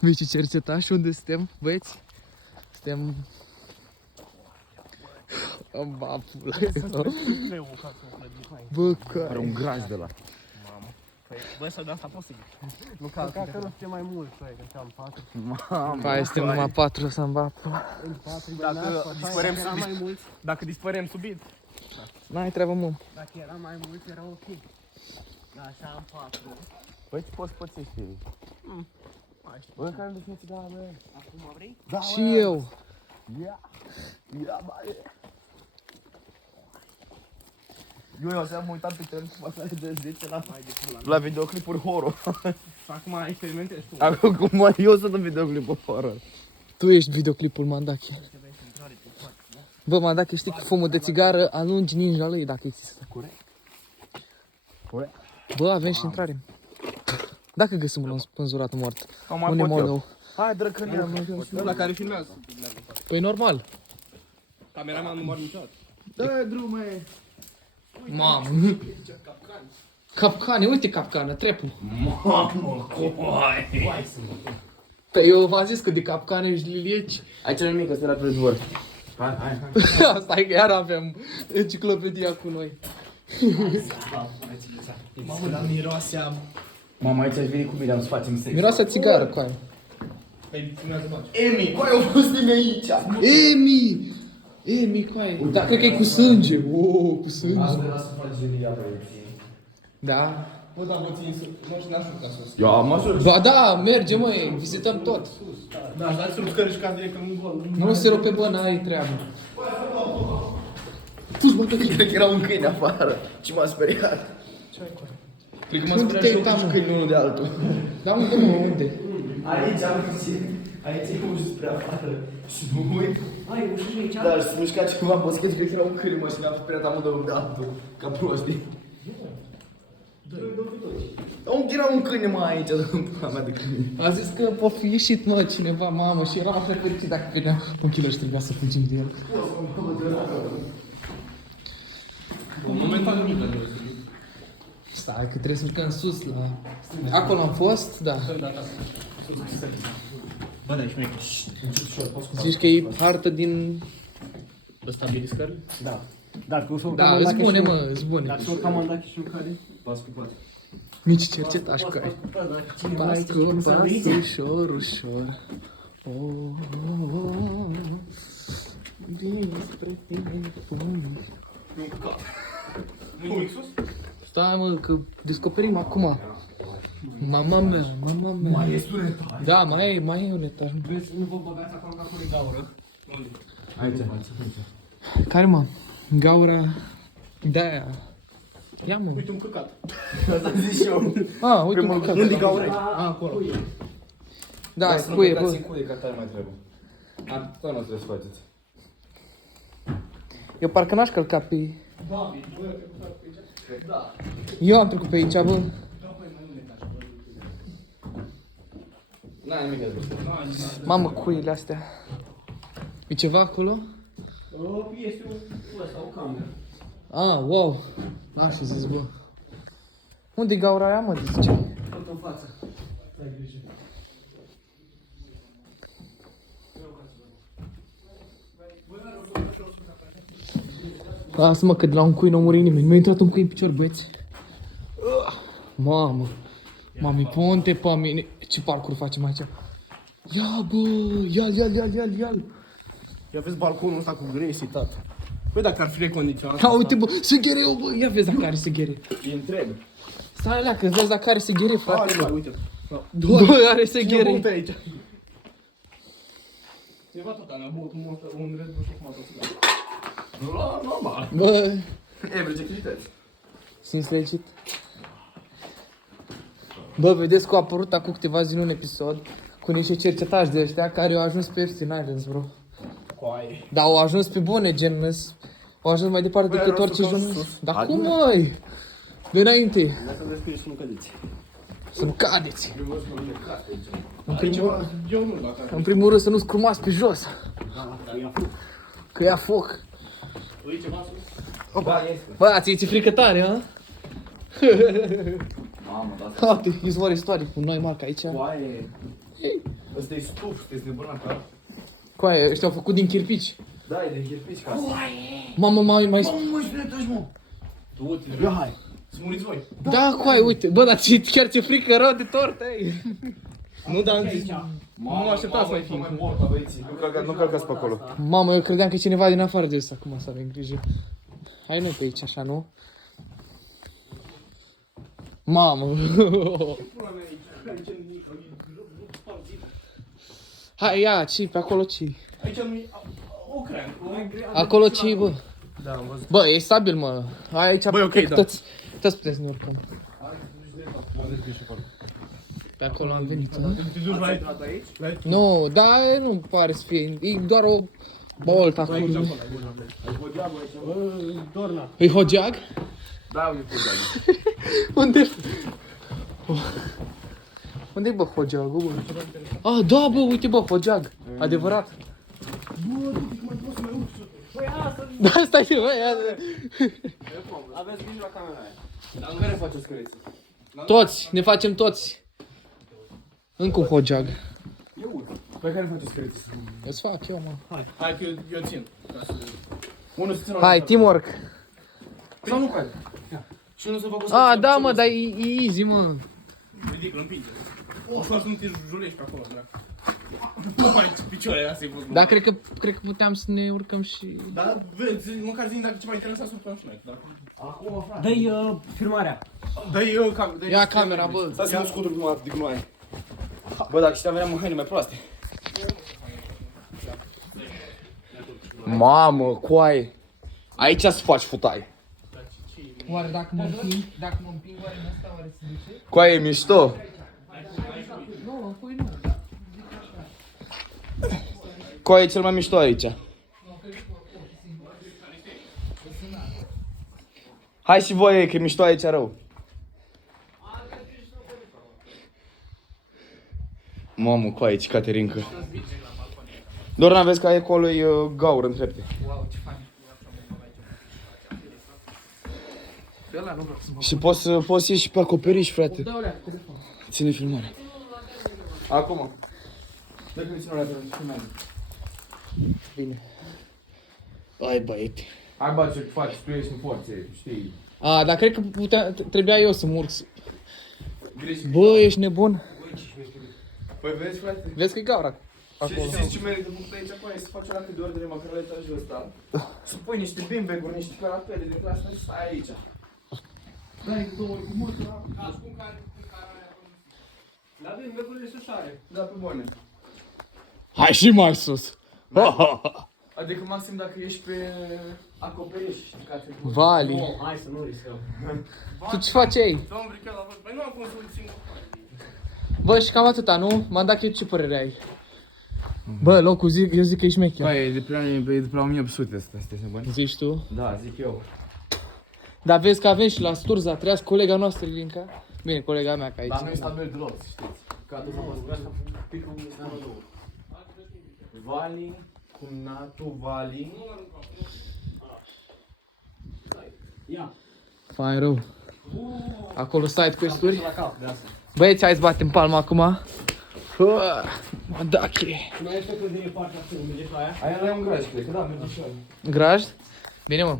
Mici cercetași, unde suntem, băieți? Suntem... În bapul. Bă, Are un graj de la. Bă, să de asta posibil. Nu ca că nu suntem mai mulți, băi, că am 4. Hai, suntem numai 4 să-mi bapul. Dacă dispărem subit. N-ai treabă, mă. Dacă era mai mulți, era ok. Da, așa am 4. Băi, ce poți pățești ei? Bă, care nu duci țigara, bă? Acum vrei? Da, Și eu. Ia, băi. Eu seama, am uitat pe pasare de 10 la videoclipuri horror. Acum experimentezi tu. Acum eu sunt în videoclipul horror. Tu ești videoclipul, Mandache. Bă, Mandache, știi că fumul de țigară alungi ninja lui dacă există. Corect. Bă, avem și intrare. Dacă găsim un om spânzurat mort. Mai Unde pot mă eu. dau? Hai, drăcănia. Ăla care filmează. Păi normal. Cameraman nu mor niciodată. Dă drume. Mamă. Capcane, uite capcană, trepul. Mamă, coai. Păi eu v-am zis că de capcane ești lilieci. Aici nu nimic, ăsta era pe dvor. Hai. Asta e că iar avem enciclopedia cu noi. Mamă, dar miroase am. Mama, aici ai venit cu mine, am să facem sex. Miroase a țigară, coaie. Păi, filmează bani. Emi, coai, au fost din aici. Emi, coaie. Da, cred că e cu sânge. Cu sânge. Asta să faci Emilia pe Da. Bă, dar vă țin să... Mă, și n-aș ca sus. Eu am măsuri. Ba da, merge, măi, vizităm tot. Da, aș dați scări și ca direct în gol. Nu se rupe, bă, n-ai treabă. Tu-ți bă, Cred că era un câine afară și m-a speriat. Cred că mă Unde speriat te-ai și uitat, eu. câine unul de altul? Da, unde, mă, unde? Aici am găsit. Aici e ușă spre afară. Și mă uit. Ai, ușă și aici? Da, și se mișca ceva boschet și cred că era un câine, mă, și ne-am speriat amândouă unul de altul. Ca prostii. Unde era un câine, mă, aici, în pula mea de câine? A zis că o fi ieșit, mă, cineva, mamă, și eram așa fericit dacă venea un killer și trebuia să fugim de el. Momentan nimic nu Stai, că trebuie să urcăm sus la... Acolo am fost, da. Bă, dar ești mie. Zici că e hartă din... Ăsta bine scări? Da. Dacă o să urcăm Da, îți bune, mă, îți bune. Dacă urcam Andache și urcare, pas cu pas. Mici cercetași care. Dacă cineva Pas aici cu nu s-a pas, venit, ușor, ușor. Dinspre tine pun. nu nimic sus? Stai, mă, că descoperim acum. Mama mea, mama mea. Mai e sunet. Da, mai e un etaj. Vezi, nu vă băgați acolo, că acolo e gaură. Unde? Aici. Care, mă? Gaura de-aia. Ia, mă. Uite un căcat. Asta zic și eu. Ah, uite un căcat. Unde gaură? A, acolo. Da, cuie, bă. În cuie, că tare mai trebuie. Atâta nu trebuie să faceți. Eu parcă n-aș călca pe... Da, bine, bă, te căcat pe aici? Da. Eu am trecut pe aici, bă. Da, păi, mai un etaj, bă. N-ai nimic de zis. Mamă, cuile astea. E ceva acolo? Este o cameră. Ah, wow. N-aș fi zis, bă. Unde-i gaura aia, mă, de zice? Tot în față. Ai grijă. Lasă-mă că de la un cui nu a murit nimeni. Mi-a intrat un cui în picior, băieți. Mamă. Mami, ponte pe mine. Ce parcurs facem aici? Ia, bă, ia-l. Ia vezi balconul ăsta cu Gracie, tată. Băi, dacă ar fi recondiționat Ia, uite, bă, seghereu, bă. Ia vezi dacă are seghere. E întreg. Stai alea, că vezi dacă are seghere, frate. Are, uite. Bă, are Ce seghere. bun pe aici? Ceva tot a băut un Red Bull și acum tot țigat. Normal. Bă, Average activități. simți legit? Bă, vedeți că a apărut acum câteva zile un episod cu niște cercetași de ăștia care au ajuns pe Epstein Islands, bro. Coaie. Dar au ajuns pe bune, gen, au ajuns mai departe Băi, decât are orice rost să jurnalist. sus. Dar Hai, cum, bă. măi? De înainte, Dacă descrie să nu cădeți. să nu cadeți. Eu nu, dacă În primul rând să nu scrumați pe jos, dar ia foc. că ia foc. Uite ceva sus? Da, este. Bă, ți-e frică tare, ha? Mamă, dar asta Uite, izvor istoric cu noi marca aici. coaie. Ăsta e stuf, sunteți nebunat pe ăla. Coaie, ăștia au făcut din chirpici. Da, e de chirpici casa. Mamă, mai... Mamă, spune taci, mă. Ia, hai. Să muriți voi. Da, coaie, uite. Bă, dar chiar ți-e frică rău de tortă, ei. Nu, dar am zis. Nu așteptați să mai fim. Nu călcați pe acolo. Mamă, eu credeam că e cineva din afară de ăsta, acum să avem grijă. Hai nu pe aici, așa, nu? Mamă! Hai, ia, ci, pe acolo ci. Aici nu-i Ucraina. Acolo ci, bă. Da, am văzut. Bă, e stabil, mă. Hai aici, Băi, ok, cred că da. toți putem să ne urcăm. Pe acolo am venit, nu? Te duci la aici? Nu, da, nu pare să fie. E doar o boltă acolo. Dorna. E hogeag? Da, uite cu Dani. Unde? Unde-i, bă, hogeagul, bă? Ah, da, bă, uite, bă, hogeag. Adevărat. Da, stai, bă, ia. Aveți grijă la camera aia. Dar în care faceți cărețe? Toți, ne facem toți. Încă un hogeag. Pe care faceți cărețe? Îți fac eu, mă. Hai că eu țin. Unul să țină Hai, teamwork. Sau nu cade? Și unul să facă o Ah, da, mă, dar e easy, mă. Ridică, împinge. O să nu te julești pe acolo, dracu. Nu mai picioarele astea-i fost. Da, cred că puteam să ne urcăm și... Da, vezi, măcar zi dacă ceva interesant să urcăm și noi. Acum, frate. Dă-i filmarea. Dă-i camera. Ia camera, bă. Stai să mă scutur prima de gunoaie. Bă, dacă știa veneam în haine mai proaste. Mamă, coaie. Aici să faci futai. Oare dacă mă împing, oare în asta oare se duce? Coaie, e mișto. Nu, păi nu. Coaie e cel mai mișto aici. Hai și voi, că e mișto aici rău. Mamă, coaie, ce caterincă. Doar n-aveți că acolo e gaură în trepte. Wow, ce fain. Pe ăla nu vreau să mă... Și poți ieși și pe acoperiș, frate. Dă-o lea, telefon. Ține filmarea. Acum. Dă-mi ține o leacă, filmare. Bine. Hai, băiete. Hai, bă, ce faci, tu ești în forțe, știi. A, dar cred că trebuia eu să mă urc. Bă, ești nebun? Păi vezi, frate? Vezi că e gaura acolo. Și știți ce merită făcut aici acolo? E să faci o leacă de ordine măcar la etajul ăsta. Să pui niște bimbeguri, niște carapele de clasă și stai aici. Dai cu două cu mult, da? Cum care aia. Da, din becurile sus are. Da, pe bune. Hai și mai sus. Adică maxim dacă ești pe acoperiș, știi ca trebuie. Vali. Hai să nu riscăm. Tu ce faci ei? Domnul Brichel a fost, băi nu am cum să uit singur. Bă, și cam atâta, nu? M-am dat eu ce părere ai? Bă, locul eu zic că e șmecher. Băi, e de pe la 1800 asta, sunteți nebuni? Zici tu? Da, zic eu. Dar vezi că avem și la Sturza, treaz colega noastră, Ilinca. Bine, colega mea, că aici. Dar nu e stabil deloc, să știți. Că atunci am văzut picul unde este numărul. Vali, cumnatul Vali. Ia. Fain rău. Acolo side quest-uri. La cap de asta. Băieți, hai să batem palma acum. Mă, da, che. Mai este când vine partea asta, mergeți la aia? Aia nu e un graj, cred că da, merge și aia. Grajd? Bine, mă.